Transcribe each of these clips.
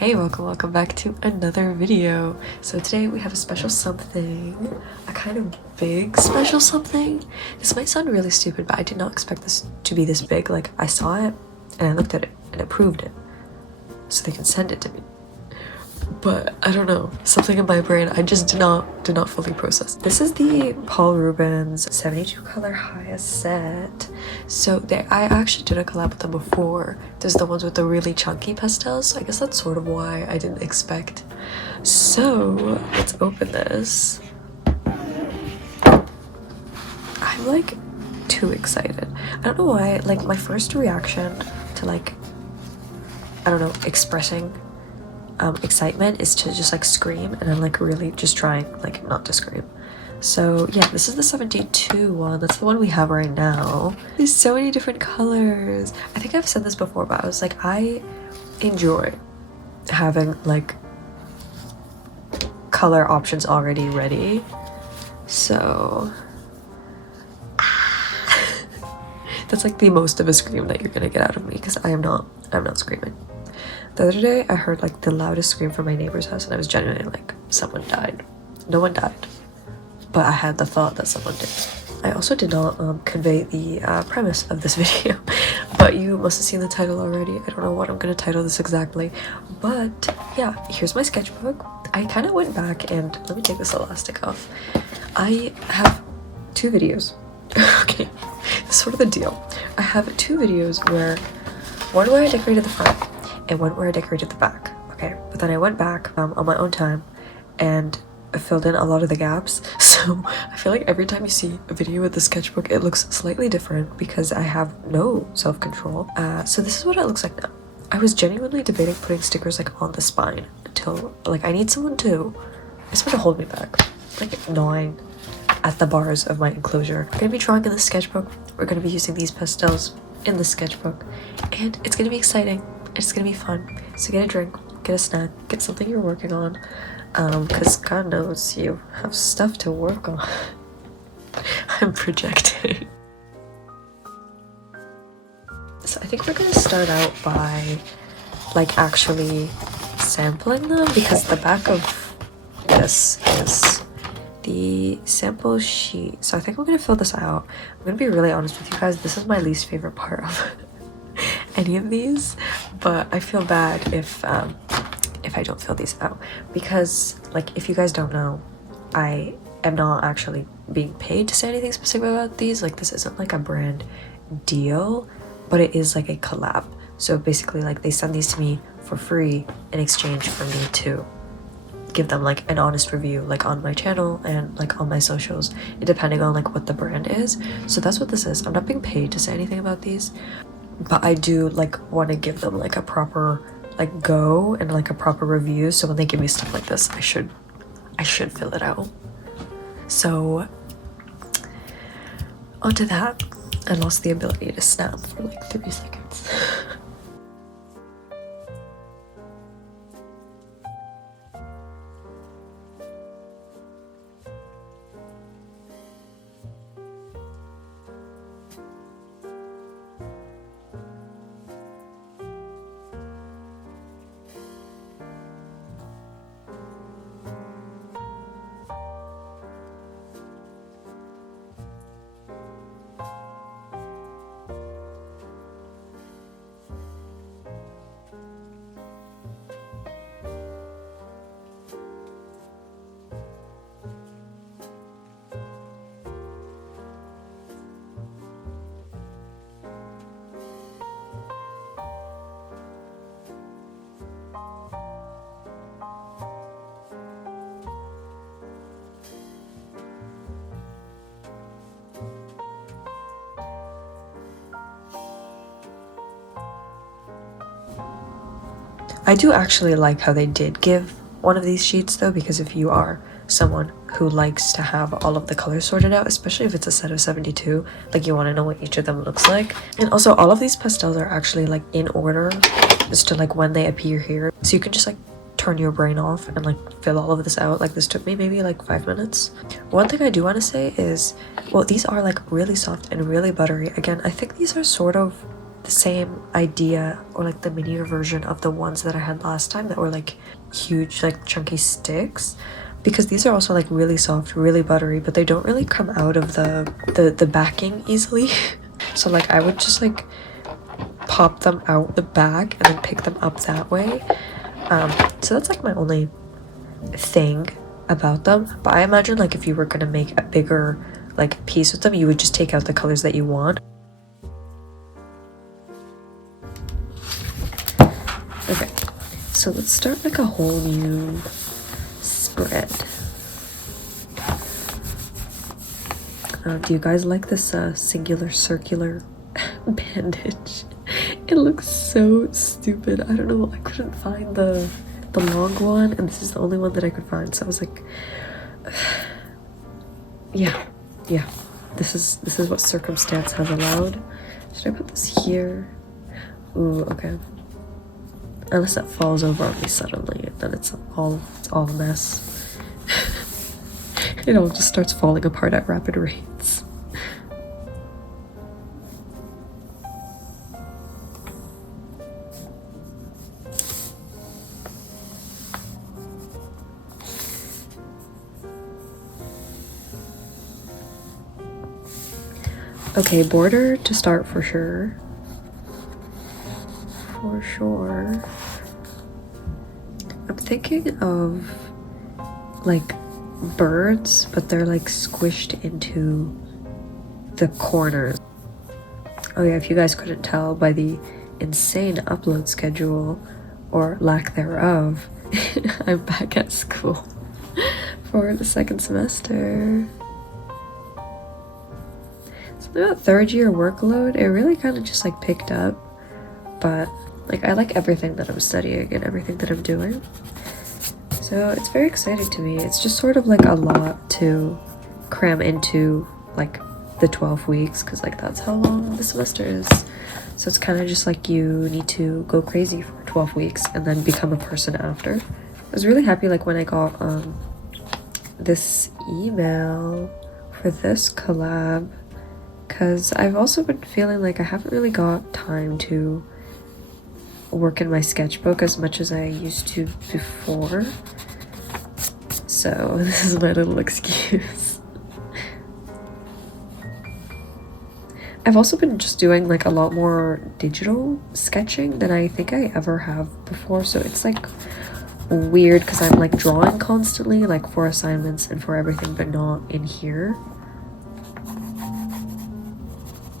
Hey, welcome back to another video. So today we have a special something, a kind of big special something. This might sound really stupid, but I did not expect this to be this big. Like, I saw it and I looked at it and approved it so they can send it to me. But I don't know, something in my brain I just did not fully process. This is the Paul Rubens 72 color Haiya set. So I actually did a collab with them before. There's the ones with the really chunky pastels, so I guess that's sort of why I didn't expect. So let's open this. I'm like too excited. I don't know why, like my first reaction to like, I don't know, expressing excitement is to just like scream, and I'm like really just trying like not to scream. So yeah, this is the 72 one. That's the one we have right now. There's so many different colors. I think I've said this before, but I was like, I enjoy having like color options already ready. So that's like the most of a scream that you're gonna get out of me, because I'm not screaming. The other day I heard like the loudest scream from my neighbor's house, and I was genuinely like, someone died. No one died, but I had the thought that someone did. I also did not convey the premise of this video, but you must have seen the title already. I don't know what I'm gonna title this exactly, but yeah, here's my sketchbook. I kind of went back and let me take this elastic off. I have two videos. Okay, that's sort of the deal. I have two videos one where I decorated the front and one where I decorated the back. Okay, but then I went back on my own time and I filled in a lot of the gaps. So I feel like every time you see a video with the sketchbook, it looks slightly different because I have no self-control. So this is what it looks like now. I was genuinely debating putting stickers like on the spine until like I need someone to hold me back, like gnawing at the bars of my enclosure. We're gonna be drawing in the sketchbook. We're gonna be using these pastels in the sketchbook, and it's gonna be exciting. It's gonna be fun. So get a drink, get a snack, get something you're working on, because God knows you have stuff to work on. I'm projecting. So I think we're gonna start out by like actually sampling them, because the back of this is the sample sheet. So I think we're gonna fill this out. I'm gonna be really honest with you guys, this is my least favorite part of any of these, but I feel bad if I don't fill these out, because like if you guys don't know, I am not actually being paid to say anything specific about these. Like this isn't like a brand deal, but it is like a collab. So basically like they send these to me for free in exchange for me to give them like an honest review like on my channel and like on my socials, depending on like what the brand is. So that's what this is. I'm not being paid to say anything about these, but I do like want to give them like a proper like go and like a proper review. So when they give me stuff like this, I should fill it out. So onto that. I lost the ability to snap for like 3 seconds. I do actually like how they did give one of these sheets though, because if you are someone who likes to have all of the colors sorted out, especially if it's a set of 72, like you want to know what each of them looks like. And also all of these pastels are actually like in order as to like when they appear here, so you can just like turn your brain off and like fill all of this out. Like this took me maybe like 5 minutes. One thing I do want to say is, well, these are like really soft and really buttery. Again, I think these are sort of the same idea or like the miniature version of the ones that I had last time that were like huge, like chunky sticks, because these are also like really soft, really buttery, but they don't really come out of the backing easily. So like I would just like pop them out the back and then pick them up that way. So that's like my only thing about them. But I imagine like if you were gonna make a bigger like piece with them, you would just take out the colors that you want. Okay, so let's start like a whole new spread. Do you guys like this singular circular bandage? It looks so stupid. I don't know, I couldn't find the long one, and this is the only one that I could find, so I was like yeah, this is what circumstance has allowed. Should I put this here? Ooh, okay. Unless it falls over on me suddenly, then it's all a mess. It all just starts falling apart at rapid rates. Okay, border to start for sure. For sure. I'm thinking of like birds, but they're like squished into the corners. Oh yeah, if you guys couldn't tell by the insane upload schedule or lack thereof, I'm back at school for the second semester. So about third year workload, it really kind of just like picked up, but like I like everything that I'm studying and everything that I'm doing. So it's very exciting to me. It's just sort of like a lot to cram into like the 12 weeks, because like that's how long the semester is. So it's kind of just like you need to go crazy for 12 weeks and then become a person after. I was really happy like when I got this email for this collab, because I've also been feeling like I haven't really got time to work in my sketchbook as much as I used to before. So this is my little excuse. I've also been just doing like a lot more digital sketching than I think I ever have before, so it's like weird because I'm like drawing constantly, like for assignments and for everything, but not in here.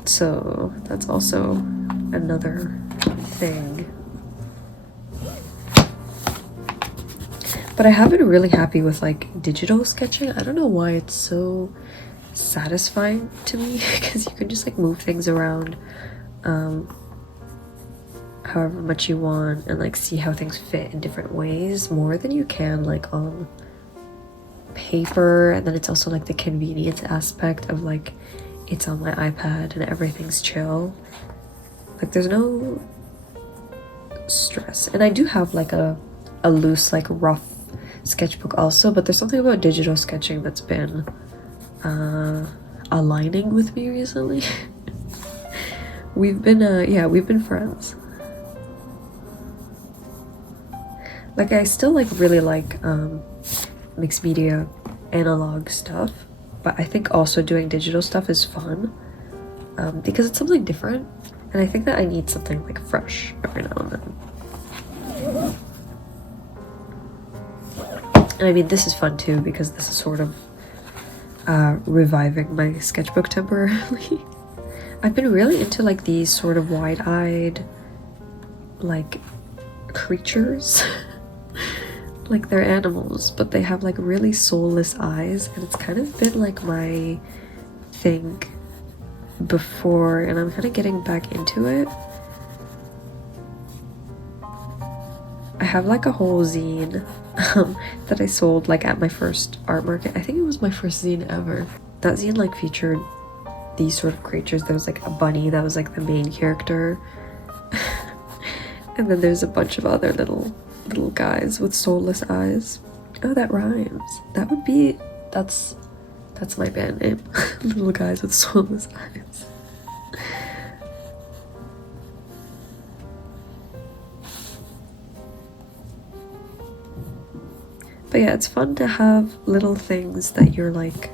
So that's also another thing. But I have been really happy with like digital sketching. I don't know why it's so satisfying to me, because you can just like move things around however much you want and like see how things fit in different ways more than you can like on paper. And then it's also like the convenience aspect of like it's on my iPad and everything's chill. Like there's no stress. And I do have like a loose like rough sketchbook also, but there's something about digital sketching that's been aligning with me recently. We've been friends. Like I still like really like mixed media analog stuff, but I think also doing digital stuff is fun because it's something different, and I think that I need something like fresh every now and then. And I mean, this is fun too because this is sort of reviving my sketchbook temporarily. I've been really into like these sort of wide-eyed like creatures. Like they're animals, but they have like really soulless eyes, and it's kind of been like my thing before, and I'm kind of getting back into it. I have like a whole zine that I sold like at my first art market. I think it was my first zine ever. That zine like featured these sort of creatures. There was like a bunny that was like the main character. And then there's a bunch of other little guys with soulless eyes. Oh, that rhymes. That's my band name. Little guys with soulless eyes. But yeah, it's fun to have little things that you're like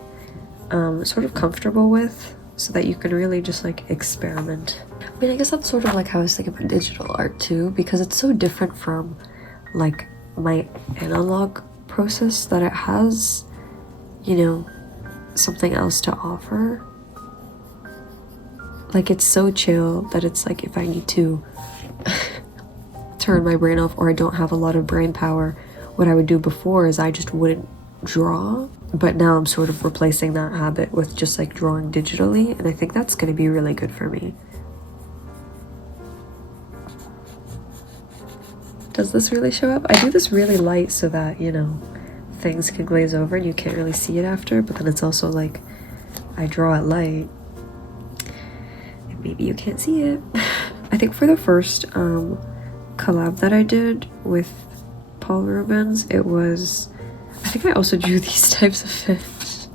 sort of comfortable with, so that you can really just like experiment. I mean, I guess that's sort of like how I was thinking about digital art too, because it's so different from like my analog process, that it has, you know, something else to offer. Like, it's so chill that it's like, if I need to turn my brain off, or I don't have a lot of brain power, what I would do before is I just wouldn't draw. But now I'm sort of replacing that habit with just like drawing digitally, and I think that's going to be really good for me. Does this really show up? I do this really light so that, you know, things can glaze over and you can't really see it after, but then it's also like I draw it light and maybe you can't see it. I think for the first collab that I did with Paul Rubens, it was, I think I also drew these types of fish.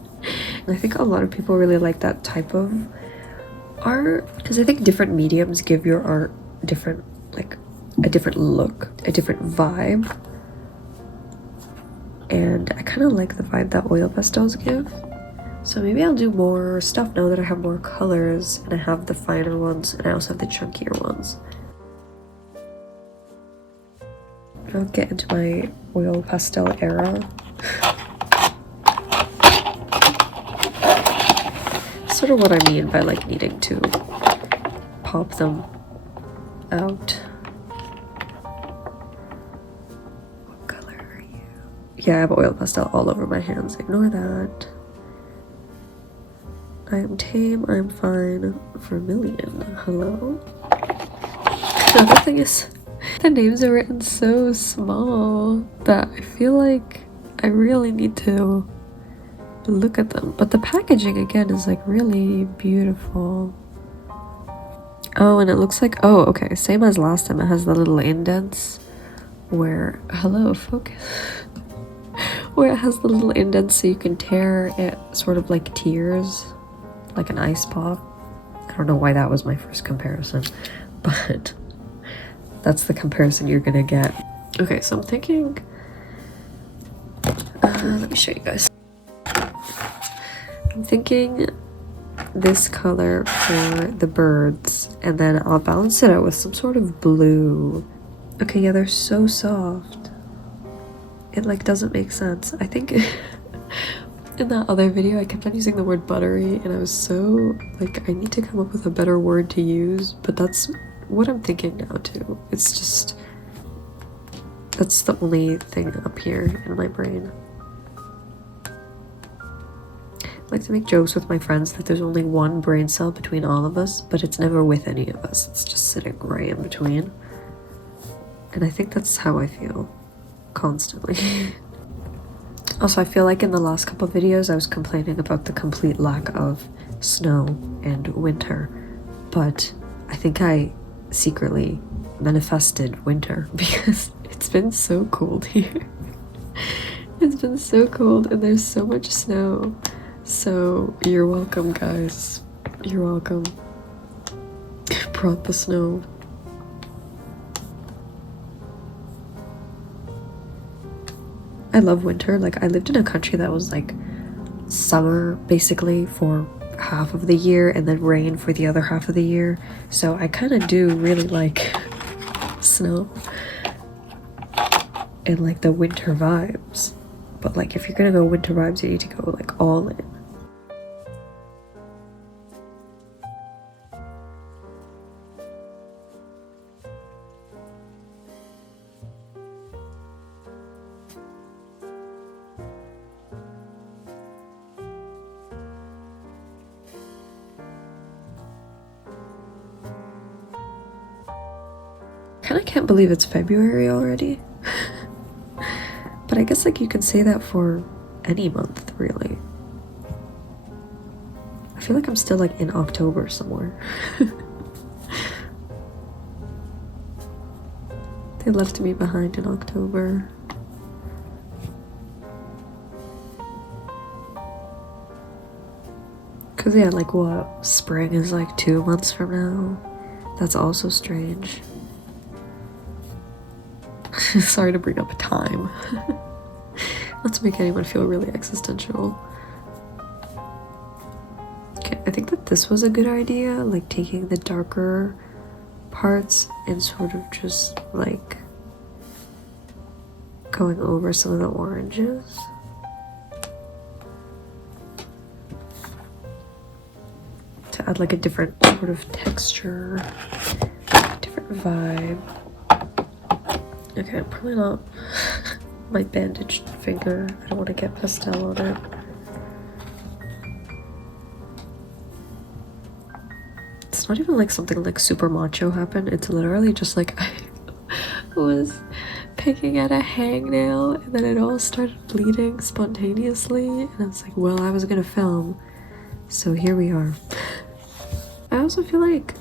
And I think a lot of people really like that type of art, because I think different mediums give your art different, like a different look, a different vibe. And I kind of like the vibe that oil pastels give. So maybe I'll do more stuff now that I have more colors and I have the finer ones and I also have the chunkier ones. I'll get into my oil pastel era. Sort of what I mean by like needing to pop them out. What color are you? Yeah, I have oil pastel all over my hands. Ignore that. I am tame, I'm fine. Vermilion. Hello? The other thing is, the names are written so small that I feel like I really need to look at them. But the packaging again is like really beautiful. Oh, and it looks like, oh, okay, same as last time. It has the little indents where, hello, focus. Where it has the little indents so you can tear it sort of like tears, like an ice pop. I don't know why that was my first comparison, but that's the comparison you're gonna get. Okay, so I'm thinking, let me show you guys. I'm thinking this color for the birds, and then I'll balance it out with some sort of blue. Okay, yeah, they're so soft. It like doesn't make sense. I think in that other video I kept on using the word buttery, and I was so like, I need to come up with a better word to use, but that's what I'm thinking now too. It's just, that's the only thing up here in my brain. I like to make jokes with my friends that there's only one brain cell between all of us, but it's never with any of us. It's just sitting right in between. And I think that's how I feel constantly. Also, I feel like in the last couple videos I was complaining about the complete lack of snow and winter, but I think I secretly manifested winter because it's been so cold here. It's been so cold and there's so much snow. So you're welcome, guys. You're welcome. Brought the snow. I love winter. Like, I lived in a country that was like summer basically for half of the year and then rain for the other half of the year. So I kind of do really like snow and like the winter vibes. But like, if you're gonna go winter vibes, you need to go like all in. Kinda can't believe it's February already. But I guess like you can say that for any month, really. I feel like I'm still like in October somewhere. They left me behind in October. Cause yeah, like what? Spring is like 2 months from now. That's also strange. Sorry to bring up time. Not to make anyone feel really existential. Okay, I think that this was a good idea, like taking the darker parts and sort of just like going over some of the oranges. To add like a different sort of texture, different vibe. Okay, probably not my bandaged finger. I don't want to get pastel on it. It's not even like something like super macho happened. It's literally just like I was picking at a hangnail and then it all started bleeding spontaneously. And I was like, well, I was gonna film, so here we are. I also feel like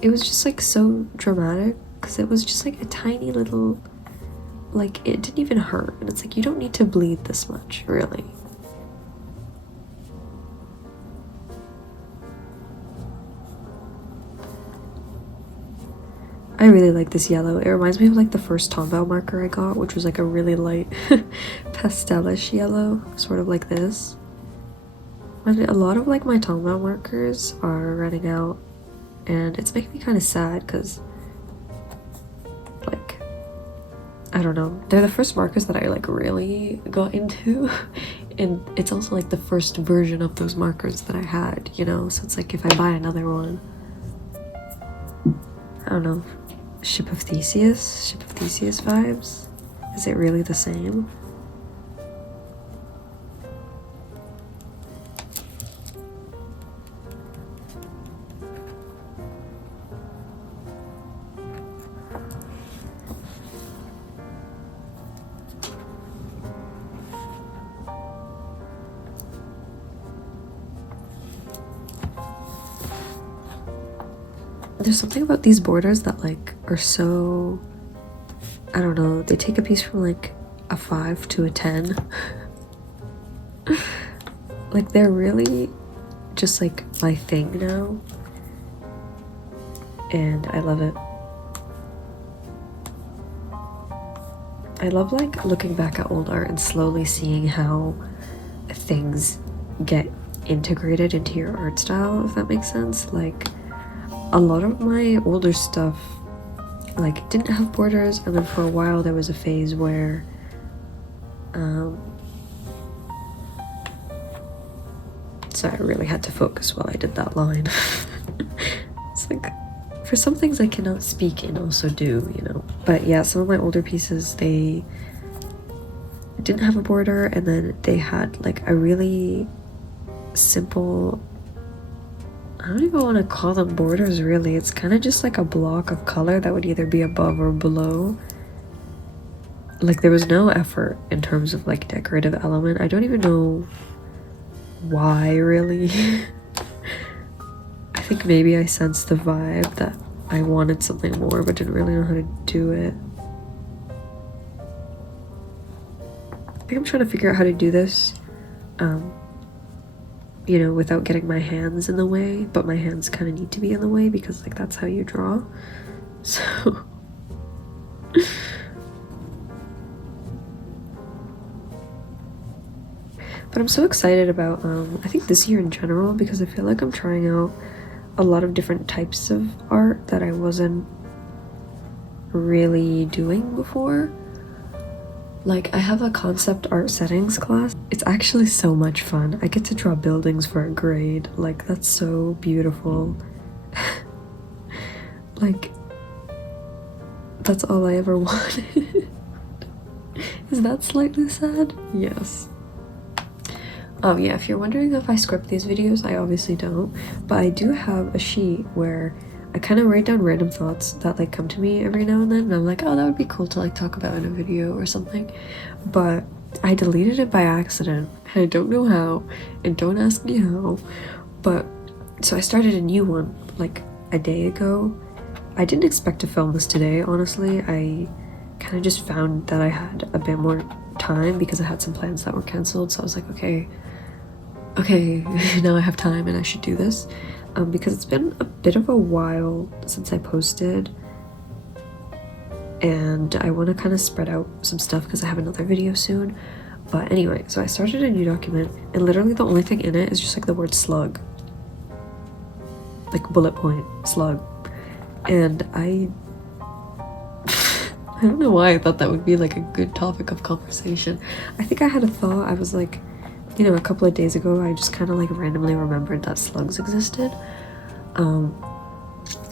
it was just like so dramatic because it was just like a tiny little, like it didn't even hurt. And it's like, you don't need to bleed this much, really. I really like this yellow. It reminds me of like the first Tombow marker I got, which was like a really light pastelish yellow, sort of like this. And a lot of like my Tombow markers are running out, and it's making me kind of sad because, like, I don't know. They're the first markers that I like really got into, and it's also like the first version of those markers that I had, you know? So it's like if I buy another one, I don't know. Ship of Theseus vibes? Is it really the same? There's something about these borders that like are so, I don't know, they take a piece from like a 5 to a 10. Like they're really just like my thing now, and I love it. I love like looking back at old art and slowly seeing how things get integrated into your art style, if that makes sense. Like a lot of my older stuff like didn't have borders, and then for a while there was a phase where sorry, I really had to focus while I did that line. It's like, for some things I cannot speak and also do, you know. But yeah, some of my older pieces, they didn't have a border, and then they had like a really simple, I don't even want to call them borders really. It's kind of just like a block of color that would either be above or below. Like there was no effort in terms of like decorative element. I don't even know why really. I think maybe I sensed the vibe that I wanted something more but didn't really know how to do it. I think I'm trying to figure out how to do this, you know, without getting my hands in the way, but my hands kind of need to be in the way because like that's how you draw. So but I'm so excited about I think this year in general, because I feel like I'm trying out a lot of different types of art that I wasn't really doing before. Like I have a concept art settings class. It's actually so much fun. I get to draw buildings for a grade. Like that's so beautiful. Like that's all I ever wanted. Is that slightly sad? Yes. Yeah, if you're wondering if I script these videos, I obviously don't, but I do have a sheet where I kind of write down random thoughts that like come to me every now and then, and I'm like, oh, that would be cool to like talk about in a video or something. But I deleted it by accident, and I don't know how, and don't ask me how. But so I started a new one like a day ago. I didn't expect to film this today, honestly. I kind of just found that I had a bit more time because I had some plans that were cancelled, so I was like, okay, now I have time and I should do this. Because it's been a bit of a while since I posted, and I want to kind of spread out some stuff because I have another video soon. But anyway, so I started a new document, and literally the only thing in it is just like the word slug, like bullet point slug. And I don't know why I thought that would be like a good topic of conversation. I think I had a thought. I was like, you know, a couple of days ago I just kind of like randomly remembered that slugs existed,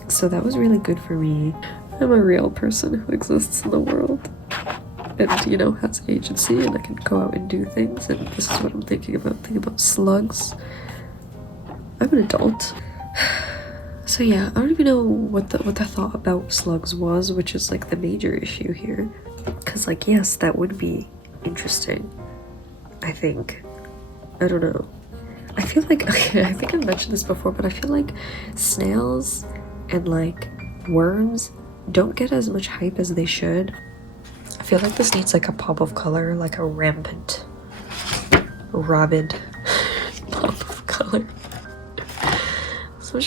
so that was really good for me. I'm a real person who exists in the world and, you know, has agency, and I can go out and do things, and this is what I'm thinking about slugs. I'm an adult. So yeah, I don't even know what the thought about slugs was, which is like the major issue here. Because like, yes, that would be interesting, I think. I don't know. I feel like, okay, I think I've mentioned this before, but I feel like snails and like worms don't get as much hype as they should. I feel like this needs like a pop of color, like a rampant, rabid pop of color. So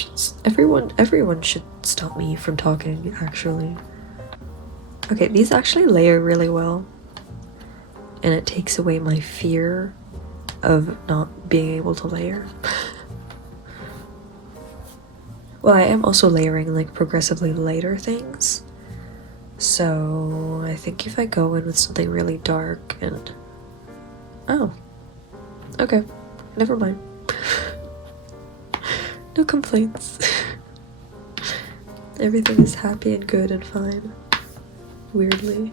everyone should stop me from talking, actually. Okay, these actually layer really well, and it takes away my fear of not being able to layer. Well, I am also layering like progressively lighter things, so I think if I go in with something really dark and... oh, okay, never mind. No complaints. Everything is happy and good and fine. Weirdly.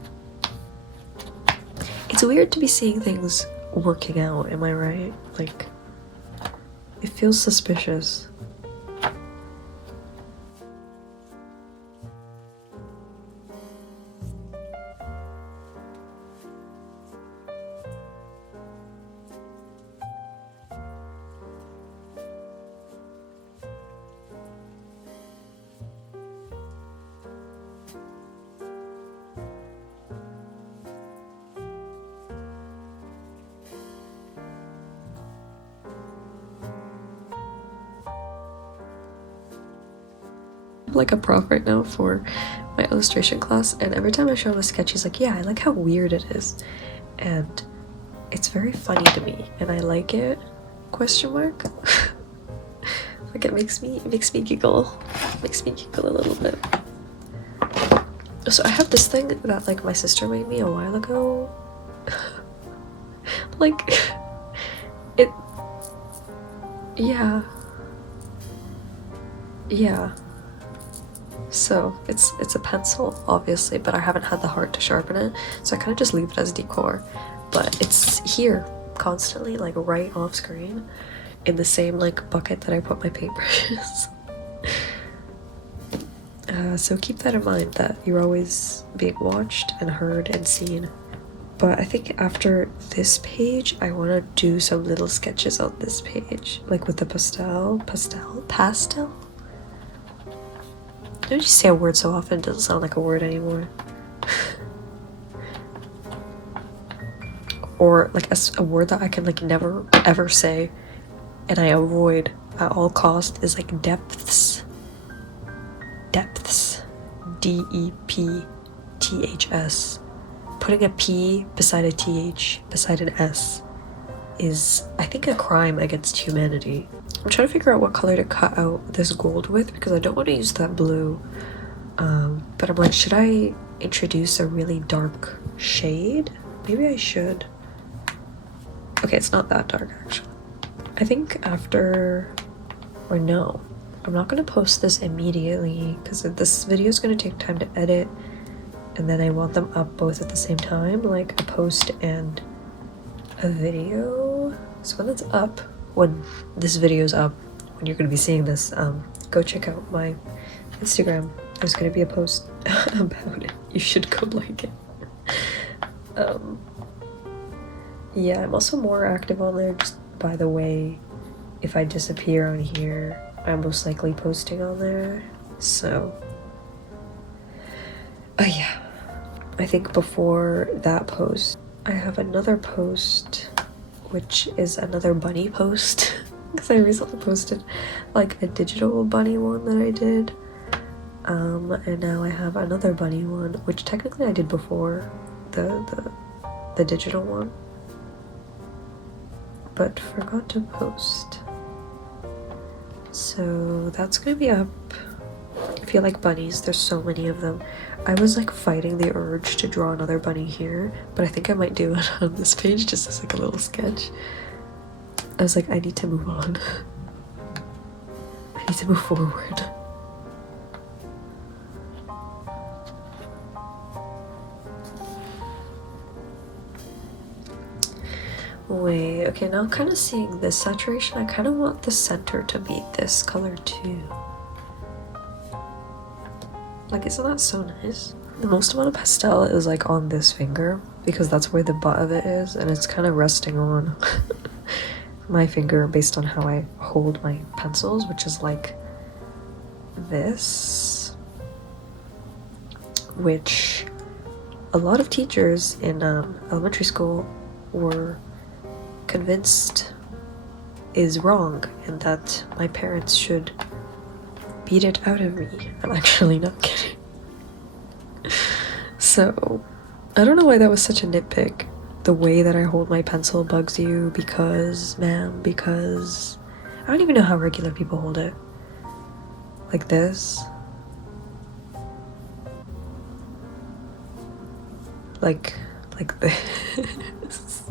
It's weird to be seeing things working out, am I right? Like, it feels suspicious. Like a prof right now for my illustration class, and every time I show him a sketch he's like, yeah, I like how weird it is, and it's very funny to me and I like it, question mark. Like it makes me giggle, a little bit. So I have this thing that like my sister made me a while ago. Like it, yeah, so it's a pencil, obviously, but I haven't had the heart to sharpen it, so I kind of just leave it as decor. But it's here constantly, like right off screen, in the same like bucket that I put my paintbrushes. So keep that in mind, that you're always being watched and heard and seen. But I think after this page I want to do some little sketches on this page, like with the pastel. Don't you say a word so often, it doesn't sound like a word anymore. Or like a word that I can like never ever say and I avoid at all costs is like depths. Depths. D-E-P-T-H-S. Putting a P beside a T-H beside an S is, I think, a crime against humanity. I'm trying to figure out what color to cut out this gold with because I don't want to use that blue. But I'm like, should I introduce a really dark shade? Maybe I should. Okay, it's not that dark actually. I think after, or no, I'm not going to post this immediately because this video is going to take time to edit, and then I want them up both at the same time, like a post and a video. So when it's up, when this video's up, when you're going to be seeing this, go check out my Instagram. There's going to be a post about it. You should go like it. Yeah, I'm also more active on there, just by the way. If I disappear on here, I'm most likely posting on there. So yeah, I think before that post I have another post, which is another bunny post because I recently posted like a digital bunny one that I did, and now I have another bunny one, which technically I did before the digital one. but forgot to post. So that's gonna be up. If you like bunnies, there's so many of them. I was like fighting the urge to draw another bunny here, but I think I might do it on this page just as like a little sketch. I was like, I need to move on. I need to move forward. Wait, okay, now I'm kind of seeing this saturation. I kind of want the center to be this color too. Like, isn't that so nice? The most amount of pastel is like on this finger because that's where the butt of it is, and it's kind of resting on my finger based on how I hold my pencils, which is like this, which a lot of teachers in elementary school were convinced is wrong and that my parents should beat it out of me. I'm actually not kidding. So, I don't know why that was such a nitpick. The way that I hold my pencil bugs you because, ma'am, because I don't even know how regular people hold it. Like this. Like this.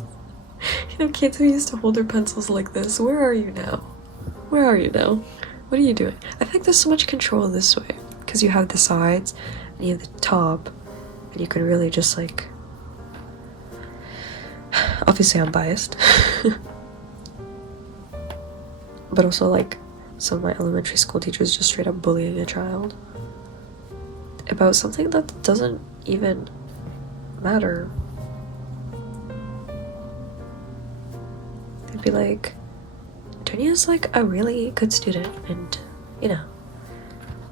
You know, kids who used to hold their pencils like this, where are you now? Where are you now? What are you doing? I think there's so much control this way because you have the sides and you have the top, and you can really just like, obviously I'm biased, but also like some of my elementary school teachers just straight up bullying a child about something that doesn't even matter. They'd be like, Tonia's like a really good student and, you know,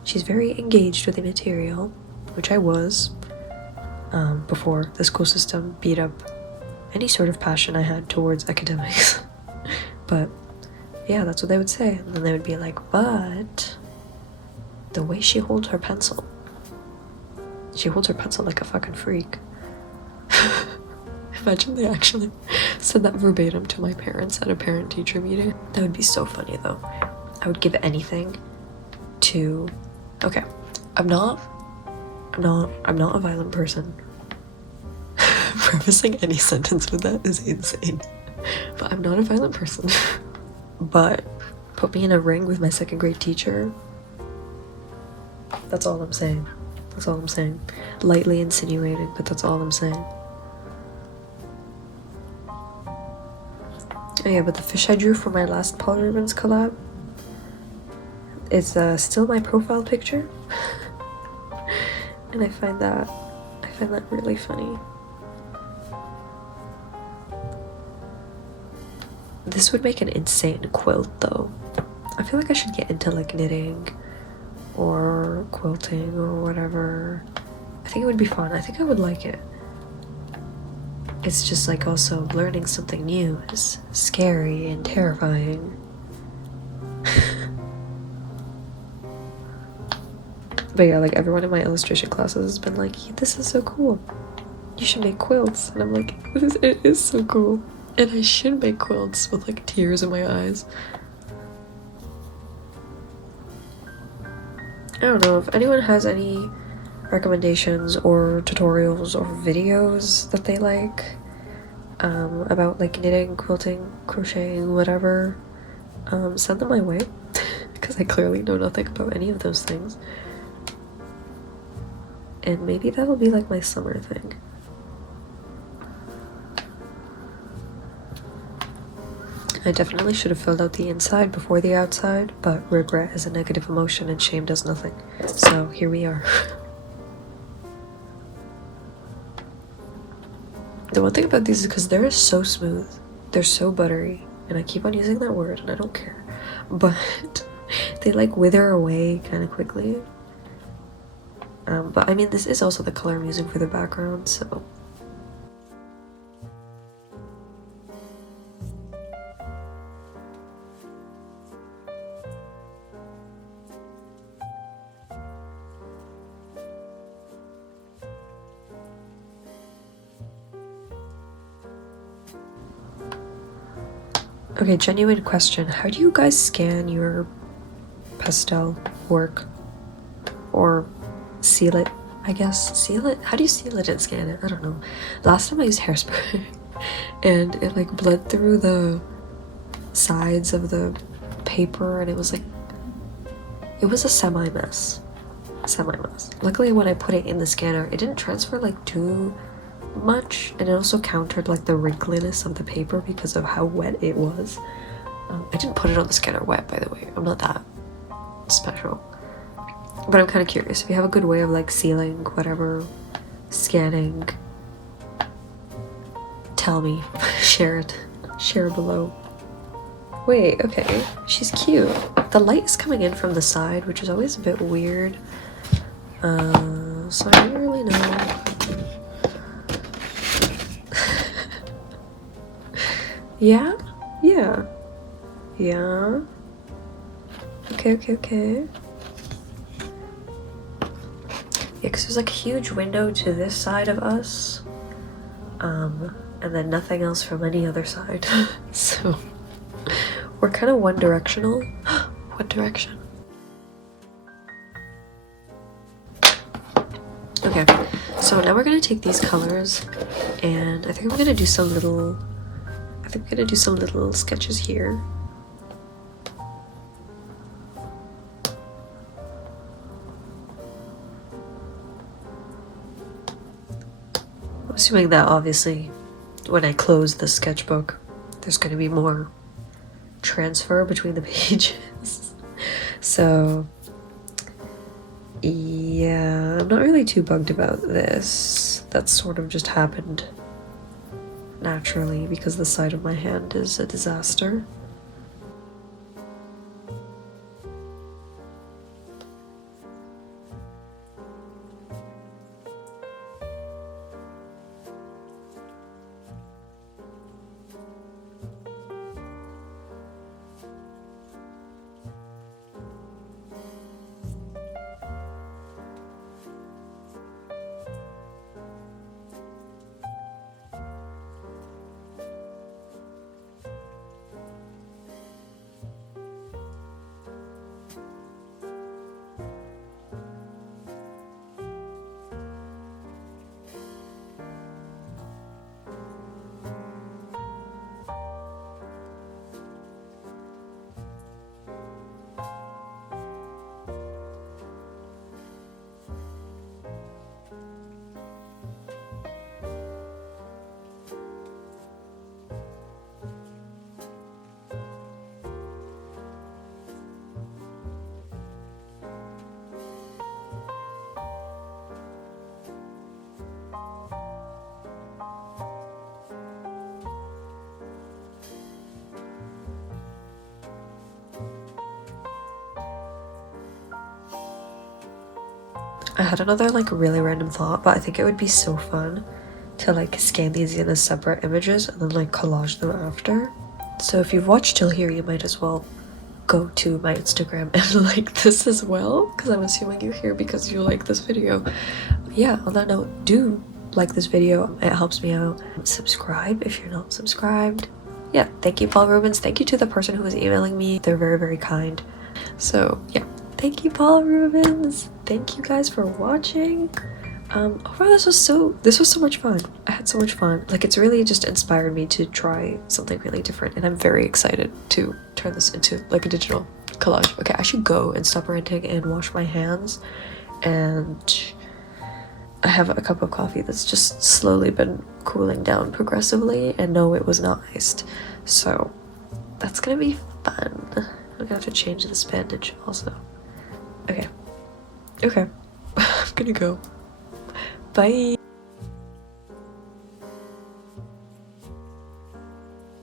she's very engaged with the material, which I was, before the school system beat up any sort of passion I had towards academics. But yeah, that's what they would say. And then they would be like, but the way she holds her pencil, she holds her pencil like a fucking freak. Imagine they actually said that verbatim to my parents at a parent-teacher meeting. That would be so funny though. I would give anything to... Okay, I'm not a violent person. Prefacing any sentence with that is insane. But I'm not a violent person. But put me in a ring with my second grade teacher. That's all I'm saying. That's all I'm saying. Lightly insinuating, but that's all I'm saying. Oh yeah, but the fish I drew for my last Paul Rubens collab is still my profile picture. And I find that really funny. This would make an insane quilt though. I feel like I should get into like knitting or quilting or whatever. I think it would be fun. I think I would like it. It's just like also learning something new is scary and terrifying. But yeah, like everyone in my illustration classes has been like, this is so cool. You should make quilts. And I'm like, it is so cool. And I should make quilts with like tears in my eyes. I don't know if anyone has any recommendations or tutorials or videos that they like about like knitting, quilting, crocheting, whatever. Send them my way because I clearly know nothing about any of those things. And maybe that'll be like my summer thing. I definitely should have filled out the inside before the outside, but regret is a negative emotion and shame does nothing. So here we are. The one thing about these is because they're so smooth, they're so buttery, and I keep on using that word and I don't care, but they like wither away kind of quickly. But I mean, this is also the color I'm using for the background, so... Okay, genuine question. How do you guys scan your pastel work? Or seal it, I guess. Seal it? How do you seal it and scan it? I don't know. Last time I used hairspray and it like bled through the sides of the paper and it was like, it was a semi-mess. Luckily when I put it in the scanner, it didn't transfer like too much, and it also countered like the wrinkliness of the paper because of how wet it was. I didn't put it on the scanner wet, by the way. I'm not that special. But I'm kind of curious if you have a good way of like sealing whatever scanning. Tell me. Share below. Wait, okay, she's cute. The light is coming in from the side, which is always a bit weird. So I don't really know. Yeah. Okay. Yeah, because there's like a huge window to this side of us, and then nothing else from any other side. So we're kind of one directional. One direction. Okay, so now we're gonna take these colors, and I think we're gonna do some little. Sketches here. I'm assuming that obviously when I close the sketchbook, there's going to be more transfer between the pages. So yeah, I'm not really too bugged about this. That sort of just happened naturally because the side of my hand is a disaster. I had another like really random thought, but I think it would be so fun to like scan these in as separate images and then like collage them after. So if you've watched till here, you might as well go to my Instagram and like this as well, because I'm assuming you're here because you like this video. Yeah, on that note, do like this video, it helps me out. Subscribe if you're not subscribed. Yeah, thank you, Paul Rubens. Thank you to the person who was emailing me. They're very, very kind. So yeah, thank you, Paul Rubens. Thank you guys for watching. Overall, this was so much fun. I had so much fun. Like, it's really just inspired me to try something really different, and I'm very excited to turn this into like a digital collage. Okay, I should go and stop ranting and wash my hands, and I have a cup of coffee that's just slowly been cooling down progressively, and no, it was not iced. So that's gonna be fun. I'm gonna have to change this bandage also. Okay. I'm gonna go. Bye.